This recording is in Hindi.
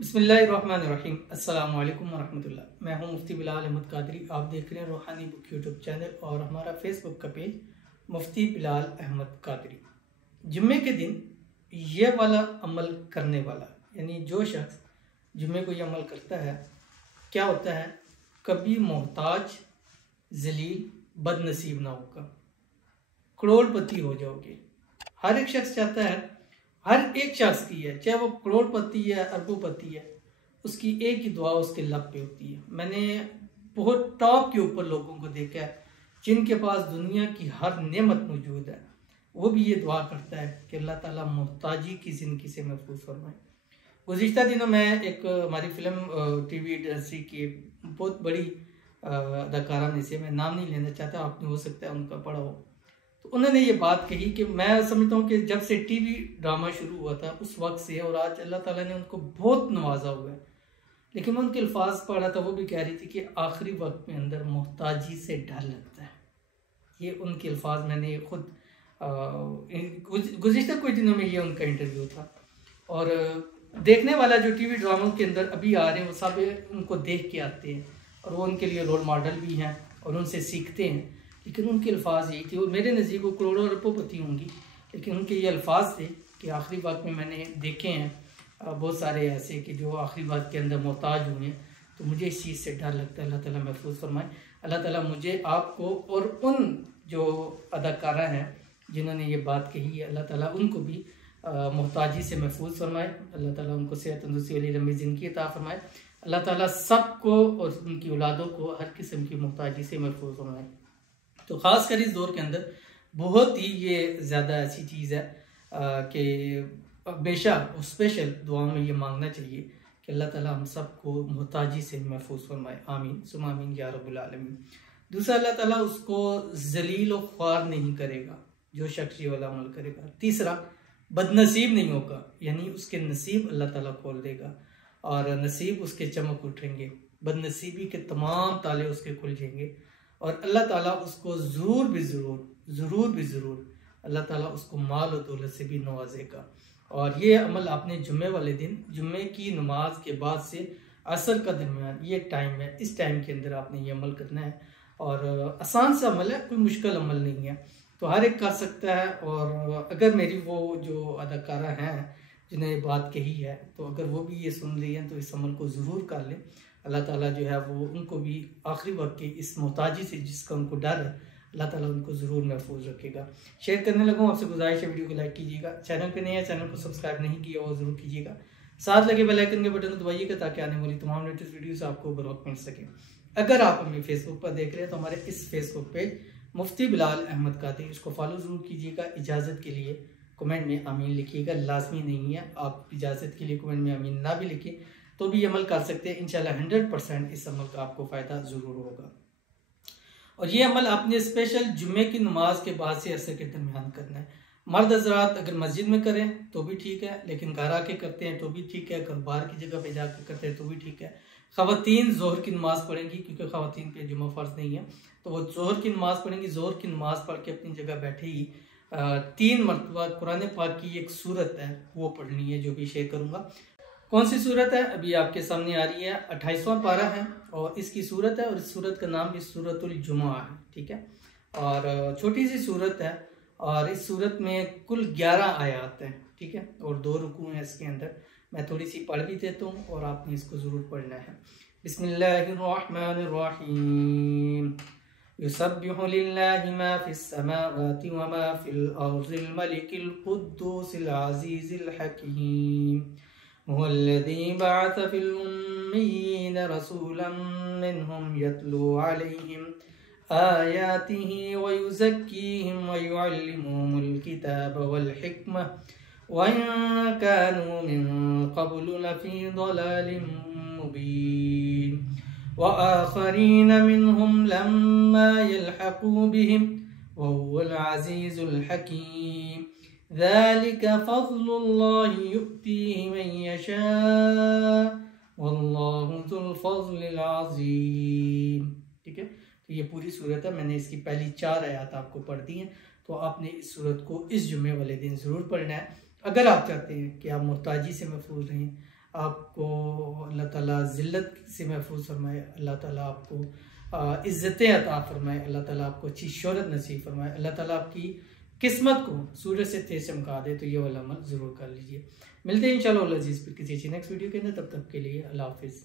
बिस्मिल्लाहिर्रहमानिर्रहीम। अस्सलाम वालेकुम वरहमतुल्लाह। मैं हूं मुफ्ती बिलाल अहमद कादरी। आप देख रहे हैं रूहानी बुक यूट्यूब चैनल और हमारा फेसबुक का पेज मुफ्ती बिलाल अहमद कादरी। जुम्मे के दिन ये वाला अमल करने वाला, यानी जो शख्स जुम्मे को ये अमल करता है, क्या होता है, कभी मोहताज, जलील, बदनसीब ना होगा, करोड़पति हो जाओगे। हर एक शख्स चाहता है, हर एक शख्स की है, चाहे वो करोड़पति है, अरबोपति है, उसकी एक ही दुआ उसके लब पे होती है। मैंने बहुत टॉप के ऊपर लोगों को देखा है जिनके पास दुनिया की हर नेमत मौजूद है, वो भी ये दुआ करता है कि अल्लाह ताला मोहताजी की ज़िंदगी से महफूज फरमाए। गुज़िश्ता दिनों में एक हमारी फिल्म टीवी इंडस्ट्री की बहुत बड़ी अदाकारा में से, मैं नाम नहीं लेना चाहता, आपने हो सकता है उनका पढ़ा हो, तो उन्होंने ये बात कही कि मैं समझता हूँ कि जब से टीवी ड्रामा शुरू हुआ था उस वक्त से और आज अल्लाह ताला ने उनको बहुत नवाजा हुआ है, लेकिन मैं उनके अल्फाज पढ़ा था, वो भी कह रही थी कि आखिरी वक्त में अंदर मोहताजी से डर लगता है। ये उनके अल्फाज मैंने खुद गुज़िश्ता कुछ दिनों में ये उनका इंटरव्यू था। और देखने वाला जो टीवी ड्रामों के अंदर अभी आ रहे हैं वो सब उनको देख के आते हैं और वो उनके लिए रोल मॉडल भी हैं और उनसे सीखते हैं, लेकिन उनके अल्फाज यही थे। और मेरे नज़दीक वो करोड़ों अरबोपति होंगी, लेकिन उनके ये अल्फाज थे कि आखिरी वक्त में मैंने देखे हैं बहुत सारे ऐसे कि जो आखिरी वक्त के अंदर मोहताज हुए हैं, तो मुझे इस चीज़ से डर लगता है। अल्लाह ताला महफूज फरमाए। अल्लाह ताला मुझे, आपको और उन जो अदाकारा हैं जिन्होंने ये बात कही है, अल्लाह ताला उनको भी मोहताजी से महफूज फरमाए। अल्लाह ताला उनको सेहत तंदुरुस्ती वाली लंबी ज़िंदगी अता फरमाए। अल्लाह ताला सबको और उनकी औलादों को हर किस्म की मोहताजी से महफूज फरमाए। तो ख़ास कर इस दौर के अंदर बहुत ही ये ज़्यादा ऐसी चीज़ है कि बेशक स्पेशल दुआओं में ये मांगना चाहिए कि अल्लाह ताला हम सबको मोहताजी से महफूज फरमाए। आमीन सुम आमीन या रब्बुल आलमीन। दूसरा, अल्लाह ताला उसको जलील और ख्वार नहीं करेगा जो शख्स ये वाला अमल करेगा। तीसरा, बदनसीब नहीं होगा, यानी उसके नसीब अल्लाह ताला खोल देगा और नसीब उसके चमक उठेंगे, बदनसीबी के तमाम ताले उसके खुल जाएंगे और अल्लाह ताला उसको ज़रूर भी ज़रूर अल्लाह ताला उसको माल और दौलत से भी नवाजेगा। और ये अमल आपने जुम्मे वाले दिन, जुम्मे की नमाज के बाद से असर का दरमियान ये टाइम है, इस टाइम के अंदर आपने ये अमल करना है। और आसान सा अमल है, कोई मुश्किल अमल नहीं है, तो हर एक कर सकता है। और अगर मेरी वो जो अदाकारा हैं जिन्हें ये बात कही है, तो अगर वो भी ये सुन रही हैं तो इस अमल को ज़रूर कर लें। अल्लाह ताला जो है वो उनको भी आखिरी वक्त की इस मोहताजी से जिसका उनको डर है, अल्लाह ताला उनको ज़रूर महफूज रखेगा। शेयर करने लगूँ, आपसे गुजारिश है वीडियो को लाइक कीजिएगा, चैनल पे नए हैं चैनल को सब्सक्राइब नहीं किया वो ज़रूर कीजिएगा, साथ लगे बेल आइकन के बटन को दबाइएगा ताकि आने वाली तमाम लेटेस्ट वीडियोस आपको बर वक्त मिल सके। अगर आप हमें फेसबुक पर देख रहे हैं तो हमारे इस फेसबुक पेज मुफ्ती बिलाल अहमद कादरी, इसको फॉलो ज़रूर कीजिएगा। इजाज़त के लिए कमेंट में आमीन लिखिएगा, लाजमी नहीं है, आप इजाज़त के लिए कमेंट में आमीन ना भी लिखें तो भी अमल कर सकते हैं। इंशाल्लाह 100% इस अमल का आपको फ़ायदा ज़रूर होगा। और ये अमल आपने स्पेशल जुम्मे की नमाज के बाद से असर के दरमियान करना है। मर्द हजरात अगर मस्जिद में करें तो भी ठीक है, लेकिन घर आके करते हैं तो भी ठीक है, घर बाहर की जगह पे जाकर करते हैं तो भी ठीक है। ख़वातीन ज़ोहर की नमाज़ पढ़ेंगी क्योंकि ख़वातीन पे जुम्मा फ़र्ज नहीं है, तो वो ज़ोहर की नमाज़ पढ़ेंगी। ज़ोहर की नमाज़ पढ़ के अपनी जगह बैठे ही 3 मरतबा कुरान पाक की एक सूरत है वो पढ़नी है, जो भी शेयर करूँगा। कौन सी सूरत है अभी आपके सामने आ रही है, 28वां पारा है और इसकी सूरत है, और इस सूरत का नाम भी सूरतुल जुमा है, ठीक है। और छोटी सी सूरत है और इस सूरत में कुल 11 आयात हैं, ठीक है, और 2 रुकू हैं इसके अंदर। मैं थोड़ी सी पढ़ भी देता हूँ और आपने इसको ज़रूर पढ़ना है। बिस्मिल्लाहिर्रहमानिर्रहीम। युसब्बिहु लिल्लाहि मा फिस समावाति व मा फिल अर्ज़िल मलिकिल कुद्दूसिल अज़ीज़िल हकीम। हुवल्लज़ी बअस फिल उम्मिय्यीना रसूलन मिनहुम यतलू अलैहिम आयातिही व युज़क्कीहिम व युअल्लिमुहुमुल किताब वल हिकमह व इन कानू मिन क़ब्लु लफ़ी ज़लालिम मुबीन व आख़रीन मिनहुम लम्मा यल्हक़ू बिहिम व हुवल अज़ीज़ुल हकीम। ज़ालिक फ़ज़्लुल्लाहि युअतीहि मन यशा वल्लाहु ज़ुल फ़ज़्लिल अज़ीम। ठीक है, तो ये पूरी सूरत है, मैंने इसकी पहली 4 आयत आपको पढ़ दी हैं, तो आपने इस सूरत को इस जुम्मे वाले दिन ज़रूर पढ़ना है। अगर आप चाहते हैं कि आप मोहताजी से महफूज रहें, आपको अल्लाह ताला ज़िल्लत से महफूज फरमाए, अल्लाह ताला आपको इज़्ज़तें अता फरमाए, अल्लाह ताला आपको अच्छी शोहरत नसीब फरमाए, अल्लाह ताला आपकी किस्मत को सूरज से तेज चमका दे। तो ये वाला अमल ज़रूर कर लीजिए। मिलते हैं इंशाअल्लाह अज़ीज़ फिर किसी अच्छी नेक्स्ट वीडियो के अंदर। तब तक के लिए अल्लाह हाफिज़।